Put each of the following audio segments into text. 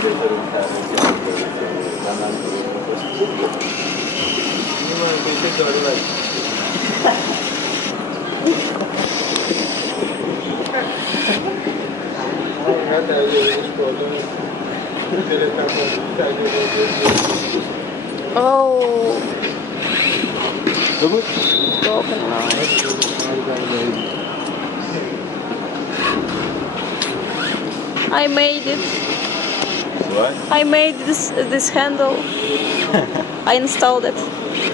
Oh, broken line. I made it. What? I made this handle. I installed it.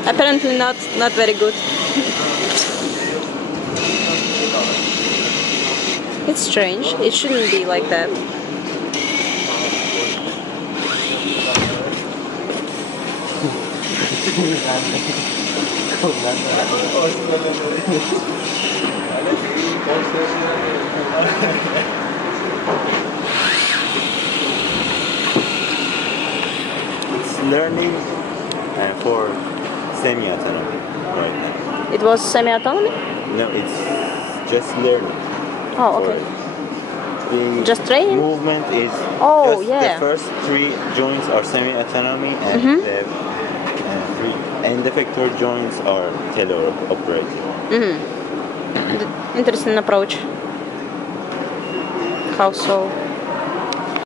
Apparently not very good. It's strange. It shouldn't be like that. It's learning for semi-autonomy right now. It was semi-autonomy? No, it's just learning. Oh, okay. The Just training? movement is Oh, just yeah. the first 3 joints are semi-autonomy and the 3 end effector joints are teleoperated. Interesting approach. How so?